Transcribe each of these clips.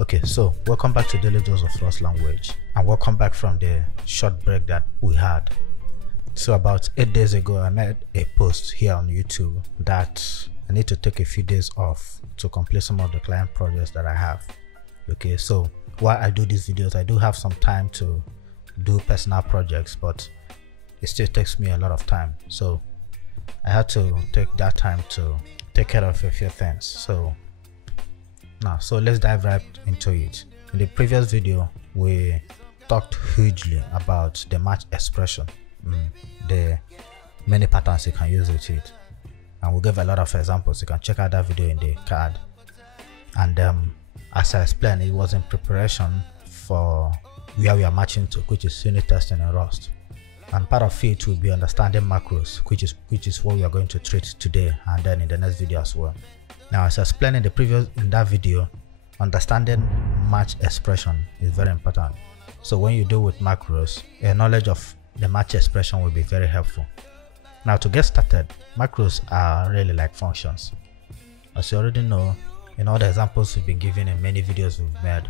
Okay, so welcome back to Daily Dose of Rust Language, and welcome back from the short break that we had. So about 8 days ago, I made a post here on YouTube that I need to take a few days off to complete some of the client projects that I have. Okay, so while I do these videos, I do have some time to do personal projects, but it still takes me a lot of time. So I had to take that time to take care of a few things. So let's dive right into it. In the previous video, we talked hugely about the match expression, the many patterns you can use with it, and we gave a lot of examples. You can check out that video in the card. And as I explained, it was in preparation for where we are matching to, which is unit testing in Rust. And part of it will be understanding macros, which is what we are going to treat today and then in the next video as well. Now, as I explained in that video, understanding match expression is very important. So when you deal with macros, a knowledge of the match expression will be very helpful. Now, to get started, macros are really like functions. As you already know, in all the examples we've been given in many videos we've made,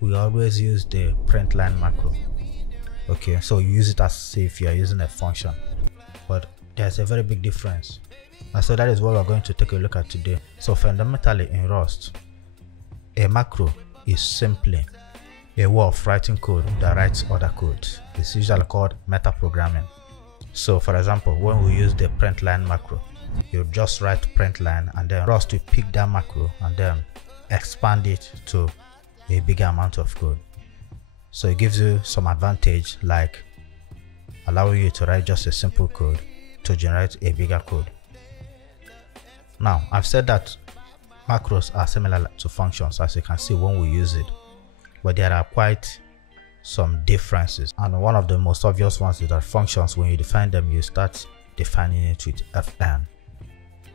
we always use the print line macro. Okay, so you use it as if you are using a function, but there's a very big difference. And so that is what we're going to take a look at today. So fundamentally in Rust, a macro is simply a way of writing code that writes other code. It's usually called metaprogramming. So for example, when we use the print line macro, you just write print line and then Rust will pick that macro and then expand it to a bigger amount of code. So it gives you some advantage, like allowing you to write just a simple code to generate a bigger code. Now, I've said that macros are similar to functions, as you can see when we use it, but there are quite some differences. And one of the most obvious ones is that functions, when you define them, you start defining it with fn,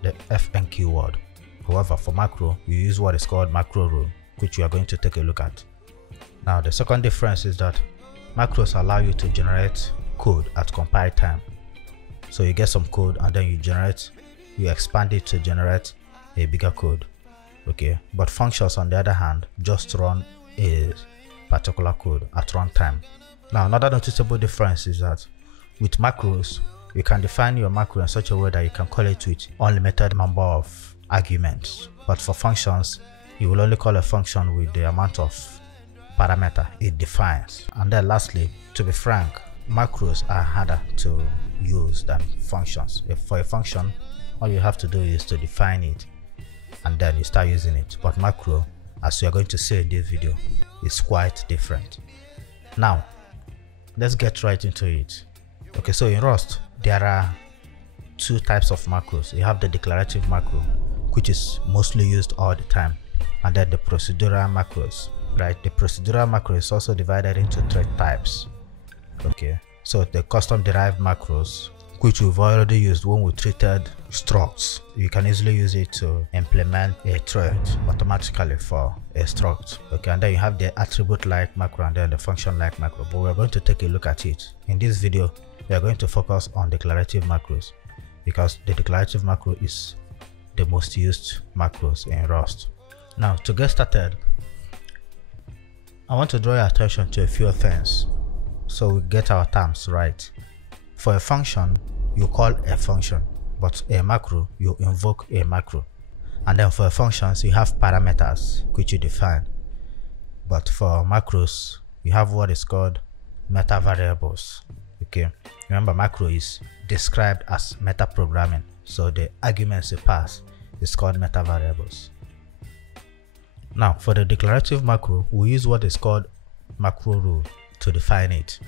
the fn keyword. However, for macro, you use what is called macro rule, which we are going to take a look at. Now, the second difference is that macros allow you to generate code at compile time. So you get some code and then you expand it to generate a bigger code. Okay, but functions, on the other hand, just run a particular code at runtime. Now, another noticeable difference is that with macros, you can define your macro in such a way that you can call it with unlimited number of arguments. But for functions, you will only call a function with the amount of parameter it defines. And then lastly, to be frank, macros are harder to use than functions. For a function, all you have to do is to define it and then you start using it. But macro, as we are going to see in this video, is quite different. Now, let's get right into it. Okay, so in Rust, there are two types of macros. You have the declarative macro, which is mostly used all the time, and then the procedural macros. Right, the procedural macro is also divided into three types. Okay, so the custom derived macros, which we've already used when we treated structs, you can easily use it to implement a thread automatically for a struct. Okay, and then you have the attribute like macro and then the function like macro, but we're going to take a look at it. In this video, we are going to focus on declarative macros because the declarative macro is the most used macros in Rust. Now, to get started, I want to draw your attention to a few things so we get our terms right. For a function, you call a function, but a macro, you invoke a macro. And then for functions, you have parameters which you define. But for macros, you have what is called meta variables. Okay, remember macro is described as metaprogramming, so the arguments you pass is called meta variables. Now, for the declarative macro, we use what is called macro rule to define it.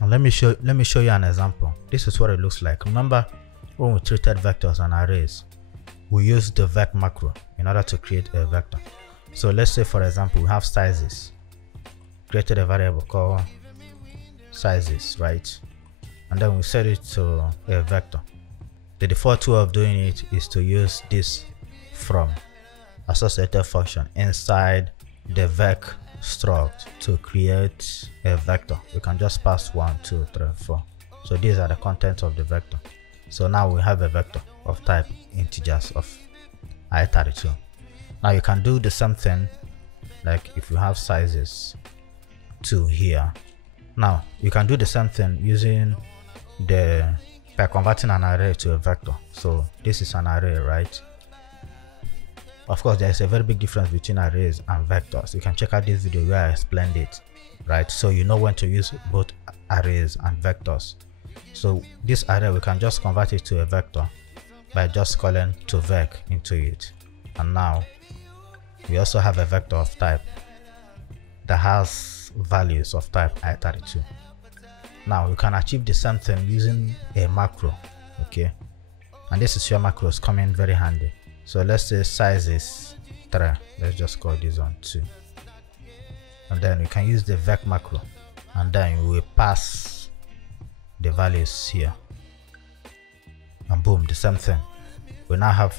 And let me show you an example. This is what it looks like. Remember when we treated vectors and arrays, we used the vec macro in order to create a vector. So let's say, for example, we have sizes. Created a variable called sizes, right? And then we set it to a vector. The default way of doing it is to use this from associated function inside the vec struct to create a vector. We can just pass 1, 2, 3, 4. So these are the contents of the vector. So now we have a vector of type integers of i32. Now you can do the same thing, like if you have sizes to here. Now you can do the same thing using by converting an array to a vector. So this is an array, right? Of course, there is a very big difference between arrays and vectors. You can check out this video where I explained it, right? So you know when to use both arrays and vectors. So this array, we can just convert it to a vector by just calling toVec into it. And now we also have a vector of type that has values of type i32. Now you can achieve the same thing using a macro, okay? And this is your macros come in very handy. So let's say size is 3. Let's just call this one 2. And then we can use the vec macro, and then we will pass the values here. And boom, the same thing. We now have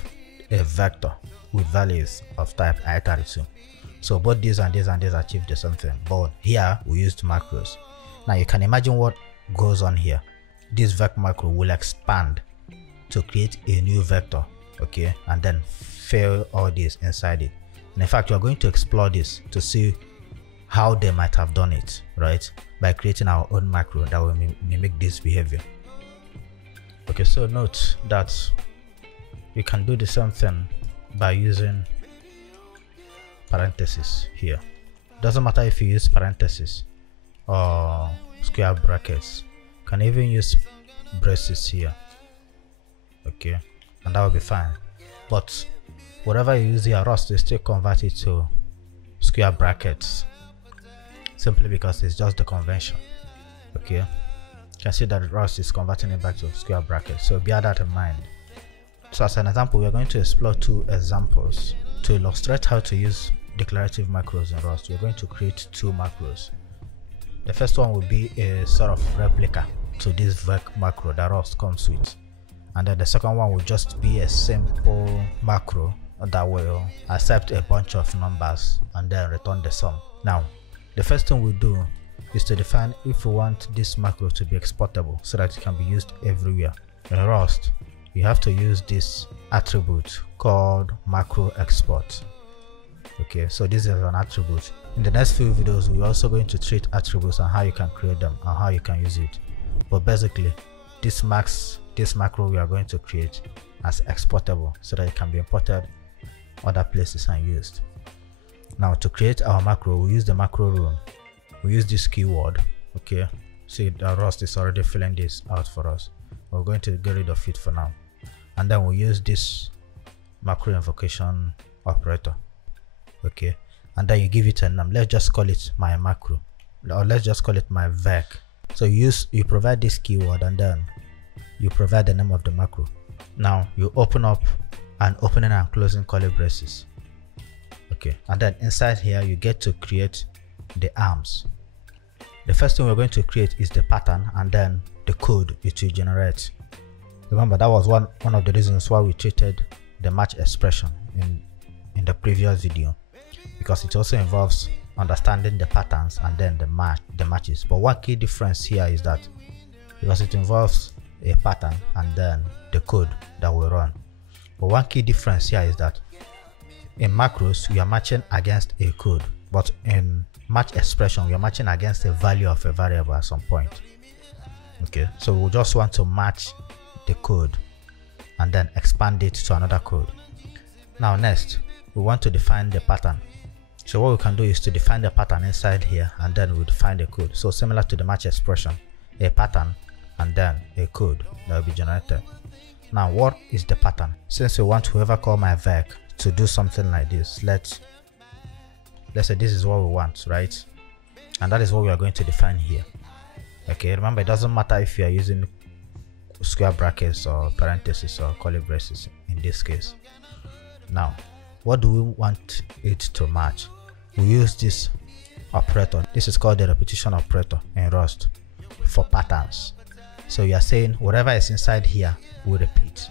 a vector with values of type i32. So both this and this and this achieve the same thing. But here we used macros. Now you can imagine what goes on here. This vec macro will expand to create a new vector, okay, and then fill all this inside it. And in fact, we are going to explore this to see how they might have done it, right, by creating our own macro that will mimic this behavior. Okay, so note that you can do the same thing by using parentheses here. Doesn't matter if you use parentheses or square brackets. You can even use braces here, okay, and that will be fine. But whatever you use here, Rust will still convert it to square brackets, simply because it's just the convention, okay. You can see that Rust is converting it back to square brackets, so bear that in mind. So as an example, we are going to explore 2 examples to illustrate how to use declarative macros in Rust. We're going to create 2 macros. The first one will be a sort of replica to this vec macro that Rust comes with, and then the second one will just be a simple macro that will accept a bunch of numbers and then return the sum. Now the first thing we do is to define if we want this macro to be exportable so that it can be used everywhere. In Rust, you have to use this attribute called macro export. Okay, so this is an attribute. In the next few videos, we're also going to treat attributes and how you can create them and how you can use it. But basically, this macro we are going to create as exportable so that it can be imported other places and used. Now to create our macro, we use the macro rule. We use this keyword, okay. See, the Rust is already filling this out for us. We're going to get rid of it for now, and then we'll use this macro invocation operator, okay, and then you give it a name. Let's just call it my macro, or let's just call it my vec. So you provide this keyword and then you provide the name of the macro. Now you open up an opening and closing curly braces, okay, and then inside here you get to create the arms. The first thing we're going to create is the pattern and then the code it will generate. Remember, that was one of the reasons why we treated the match expression in the previous video, because it also involves understanding the patterns and then the matches. But one key difference here is that because it involves a pattern and then the code that will run. But one key difference here is that in macros we are matching against a code, but in match expression we are matching against the value of a variable at some point. Okay, so we just want to match the code and then expand it to another code. Now next, we want to define the pattern. So what we can do is to define the pattern inside here and then we define the code. So similar to the match expression, a pattern and then a code that will be generated. Now what is the pattern? Since we want whoever call my vec to do something like this, let's say this is what we want, right? And that is what we are going to define here. Okay, remember, it doesn't matter if you are using square brackets or parentheses or curly braces in this case. Now what do we want it to match? We use this operator. This is called the repetition operator in Rust for patterns. So you are saying whatever is inside here will repeat.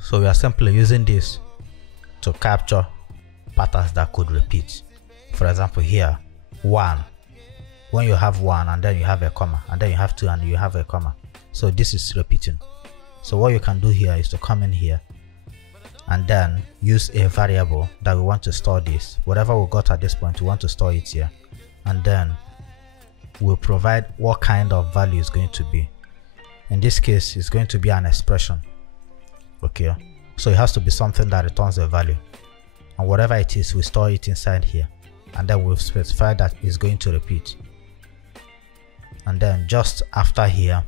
So we are simply using this to capture patterns that could repeat. For example, here 1, when you have 1 and then you have a comma, and then you have 2 and you have a comma, so this is repeating. So what you can do here is to come in here and then use a variable that we want to store this. Whatever we got at this point, we want to store it here, and then we'll provide what kind of value is going to be. In this case, it's going to be an expression. Okay, so it has to be something that returns a value, and whatever it is, we store it inside here, and then we'll specify that it's going to repeat. And then just after here,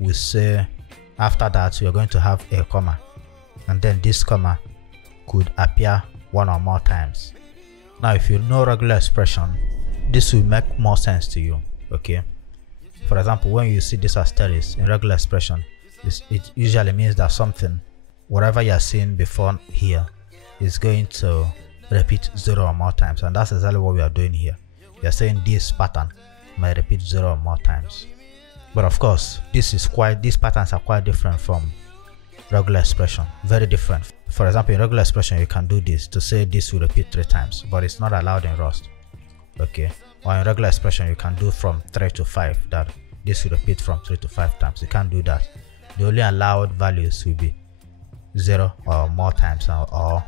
we say after that we are going to have a comma, and then this comma could appear one or more times. Now if you know regular expression, this will make more sense to you. Okay, for example, when you see this asterisk in regular expression, it usually means that something, whatever you are seeing before here, is going to repeat 0 or more times, and that's exactly what we are doing here. We are saying this pattern might repeat 0 or more times. But of course, these patterns are quite different from regular expression, very different. For example, in regular expression, you can do this to say this will repeat 3 times, but it's not allowed in Rust. Okay, or in regular expression, you can do from 3 to 5, that this will repeat from 3 to 5 times. You can't do that. The only allowed values will be 0 or more times, or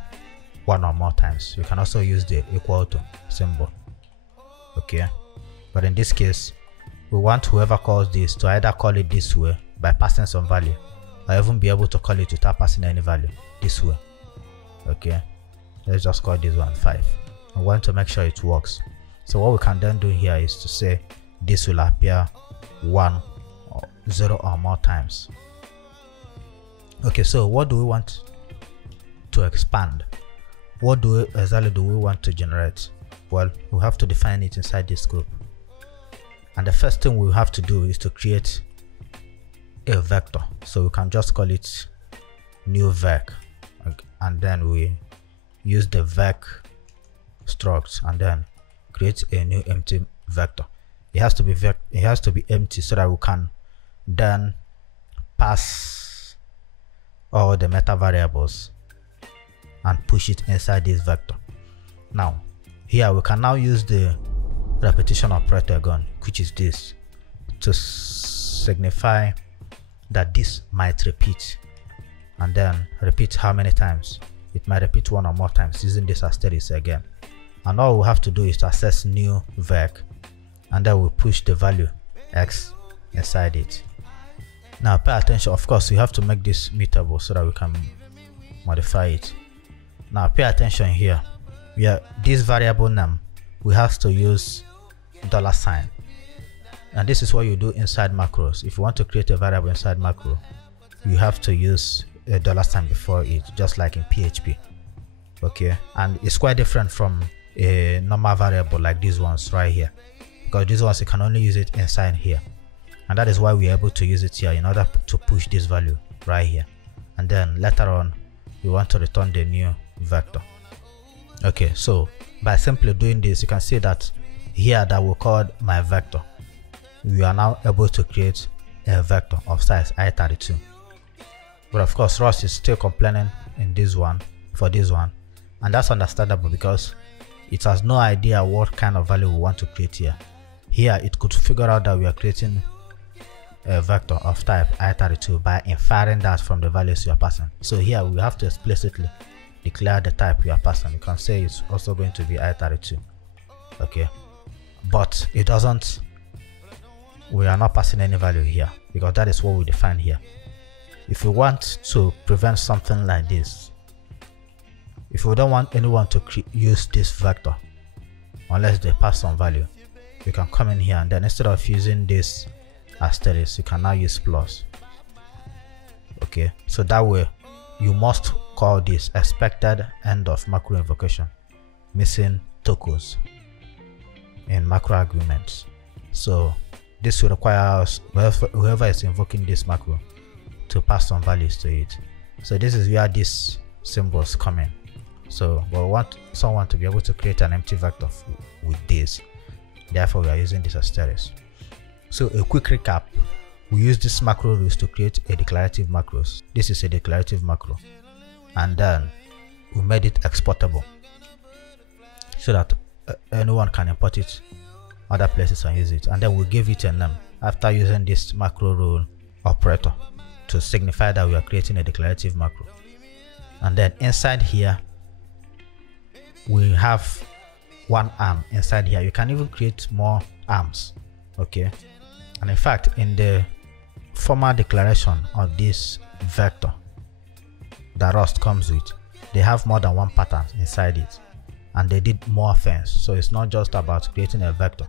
1 or more times. You can also use the equal to symbol. Okay, but in this case, we want whoever calls this to either call it this way by passing some value, or even be able to call it without passing any value this way. Okay, let's just call this one 5. We want to make sure it works. So what we can then do here is to say this will appear 1 or 0 or more times. Okay, so what do we want to expand? What exactly do we want to generate? Well, we have to define it inside this group. And the first thing we have to do is to create a vector. So we can just call it new vec, and then we use the vec struct and then create a new empty vector. It has to be empty so that we can then pass all the meta variables and push it inside this vector. Now here we can now use the repetition operator again, which is this, to signify that this might repeat, and then repeat how many times. It might repeat 1 or more times using this asterisk again. And all we have to do is to access new vec, and then we push the value x inside it. Now pay attention, of course we have to make this mutable so that we can modify it. Now pay attention here. This variable name, we have to use $, and this is what you do inside macros. If you want to create a variable inside macro, you have to use a $sign before it, just like in PHP. Okay, and it's quite different from a normal variable like these ones right here, because these ones you can only use it inside here, and that is why we're able to use it here in order to push this value right here, and then later on we want to return the new vector. Okay, so by simply doing this, you can see that here that we called my vector, we are now able to create a vector of size i32. But of course Rust is still complaining in this one, for this one, and that's understandable because it has no idea what kind of value we want to create here. Here it could figure out that we are creating a vector of type i32 by inferring that from the values you are passing. So here we have to explicitly declare the type we are passing. You can say it's also going to be i32. Okay, but it doesn't, we are not passing any value here because that is what we define here. If we want to prevent something like this, if we don't want anyone to use this vector unless they pass some value, you can come in here and then instead of using this asterisk, you can now use plus. Okay, so that way you must call this expected end of macro invocation missing tokens in macro arguments. So this will require us, whoever is invoking this macro, to pass some values to it. So this is where these symbols come in. So we want someone to be able to create an empty vector with this, therefore we are using this asterisk. So a quick recap, we use this macro rules to create a declarative macros. This is a declarative macro, and then we made it exportable so that anyone can import it other places and use it, and then we give it a name after using this macro rule operator to signify that we are creating a declarative macro. And then inside here we have one arm inside here. You can even create more arms, okay? And in fact, in the formal declaration of this vector that Rust comes with, they have more than one pattern inside it, and they did more things. So it's not just about creating a vector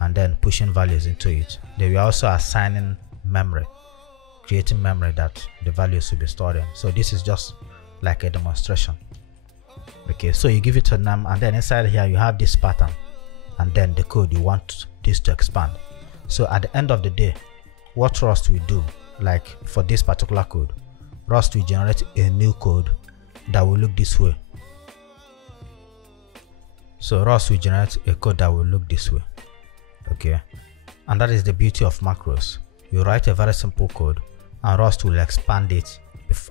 and then pushing values into it. They were also assigning memory, creating memory that the values will be stored in. So this is just like a demonstration. Okay, so you give it a name, and then inside here you have this pattern, and then the code you want this to expand. So at the end of the day, what Rust will do, like for this particular code, Rust will generate a new code that will look this way. So Rust will generate a code that will look this way, okay? And that is the beauty of macros. You write a very simple code, and Rust will expand it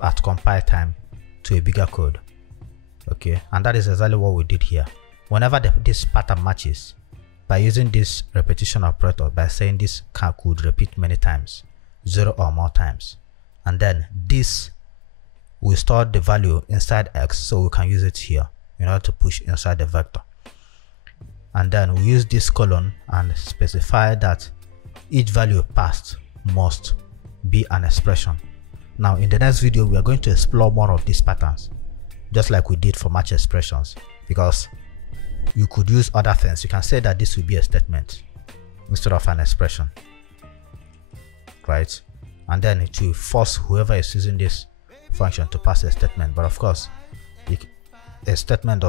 at compile time to a bigger code, okay? And that is exactly what we did here. Whenever this pattern matches, by using this repetition operator, by saying this could repeat many times, 0 or more times, and then this will store the value inside X, so we can use it here in order to push inside the vector. And then we use this colon and specify that each value passed must be an expression. Now in the next video we are going to explore more of these patterns, just like we did for match expressions, because you could use other things. You can say that this will be a statement instead of an expression, right? And then it will force whoever is using this function to pass a statement. But of course, a statement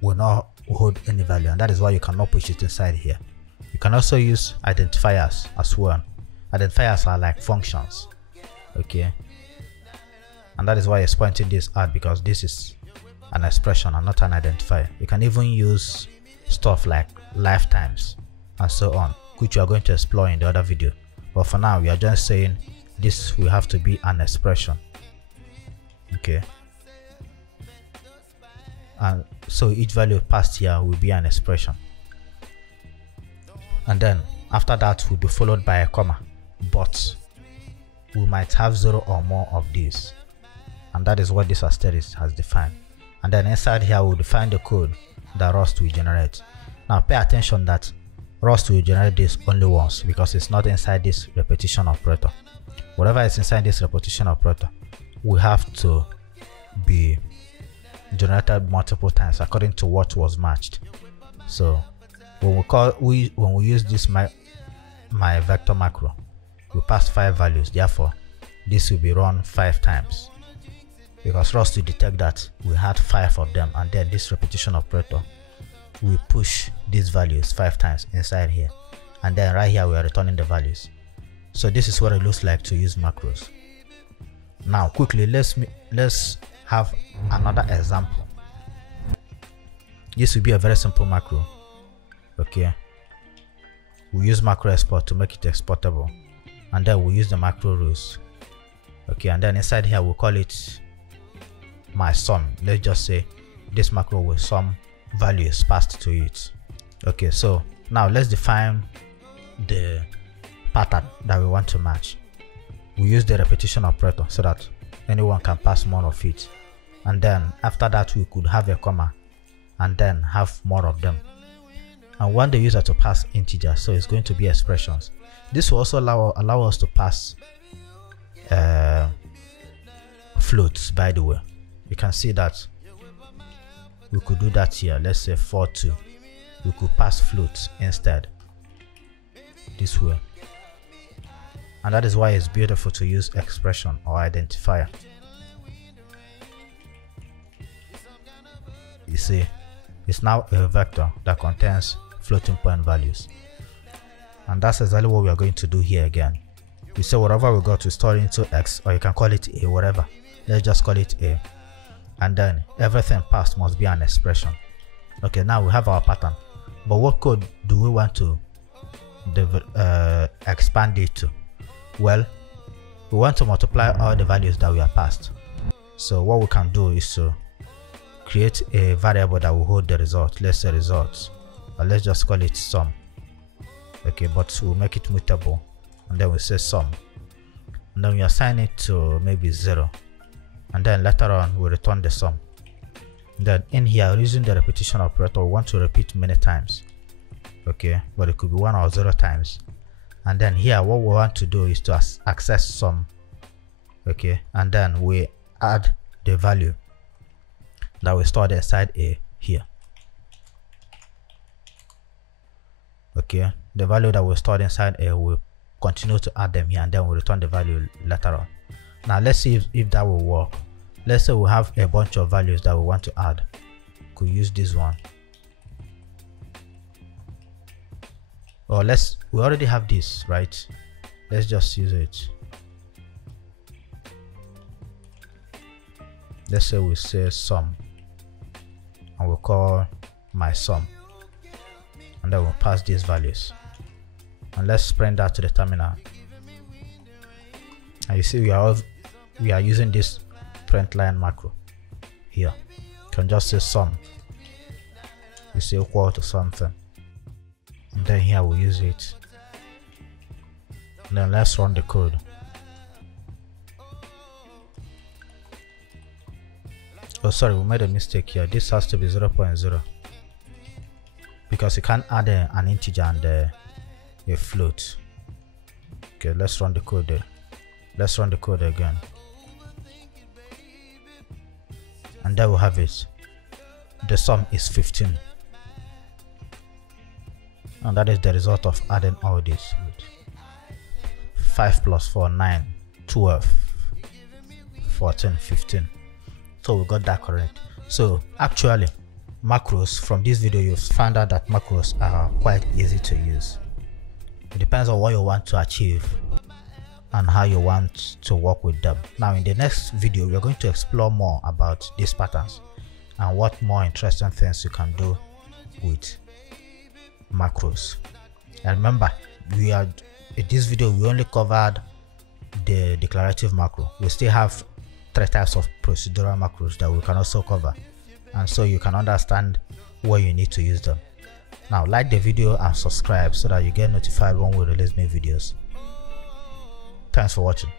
will not hold any value, and that is why you cannot push it inside here. You can also use identifiers as well. Identifiers are like functions, okay? And that is why it's pointing this out, because this is an expression and not an identifier. You can even use stuff like lifetimes and so on, which we are going to explore in the other video. But for now, we are just saying this will have to be an expression, okay? And so each value passed here will be an expression, and then after that will be followed by a comma, but we might have 0 or more of these, and that is what this asterisk has defined. And then inside here we'll define the code that Rust will generate. Now pay attention that Rust will generate this only once, because it's not inside this repetition operator. Whatever is inside this repetition operator will have to be generated multiple times according to what was matched. So when we use this my vector macro, we pass 5 values. Therefore this will be run 5 times, because Rust will detect that we had 5 of them, and then this repetition operator will push these values 5 times inside here, and then right here we are returning the values. So this is what it looks like to use macros. Now quickly let's have another example. This will be a very simple macro, okay? We use macro export to make it exportable, and then we use the macro rules, okay? And then inside here we'll call it my sum. Let's just say this macro will sum values passed to it, okay? So now let's define the pattern that we want to match. We use the repetition operator so that anyone can pass more of it, and then after that we could have a comma and then have more of them, and want the user to pass integers, so it's going to be expressions. This will also allow us to pass floats. By the way, you can see that we could do that here. Let's say 42, we could pass floats instead this way, and that is why it's beautiful to use expression or identifier. You see, it's now a vector that contains floating point values, and that's exactly what we are going to do here again. We say whatever we got to store into X, or you can call it A, whatever. Let's just call it A, and then everything passed must be an expression. Okay, now we have our pattern, but what code do we want to expand it to? Well, we want to multiply all the values that we are passed. So what we can do is to create a variable that will hold the result. Let's say results, or let's just call it sum, okay? But we'll make it mutable, and then we say sum, and then we assign it to maybe 0, and then later on we return the sum. Then in here, using the repetition operator, we want to repeat many times, okay, but it could be 1 or 0 times. And then here what we want to do is to access sum, okay, and then we add the value that we stored inside A here, okay. The value that we stored inside A, we continue to add them here, and then we return the value later on. Now let's see if that will work. Let's say we have a bunch of values that we want to add. Could use this one, or we already have this, right? Let's just use it. Let's say we say sum, and we'll call my sum, and then we'll pass these values, and let's print that to the terminal. And you see we are using this print line macro here. You can just say sum is equal to something, and then here we'll use it. And then let's run the code. Oh sorry, we made a mistake here. This has to be 0.0 because you can't add an integer and a float. Okay, let's run the code there. Let's run the code again, and there we have it. The sum is 15, and that is the result of adding all this. 5 plus 4, 9, 12, 14, 15. So we got that correct. So actually macros, from this video you've found out that macros are quite easy to use. It depends on what you want to achieve and how you want to work with them. Now in the next video we're going to explore more about these patterns and what more interesting things you can do with macros. And remember, in this video we only covered the declarative macro. We still have 3 types of procedural macros that we can also cover, and so you can understand where you need to use them. Now like the video and subscribe so that you get notified when we release new videos. Thanks for watching.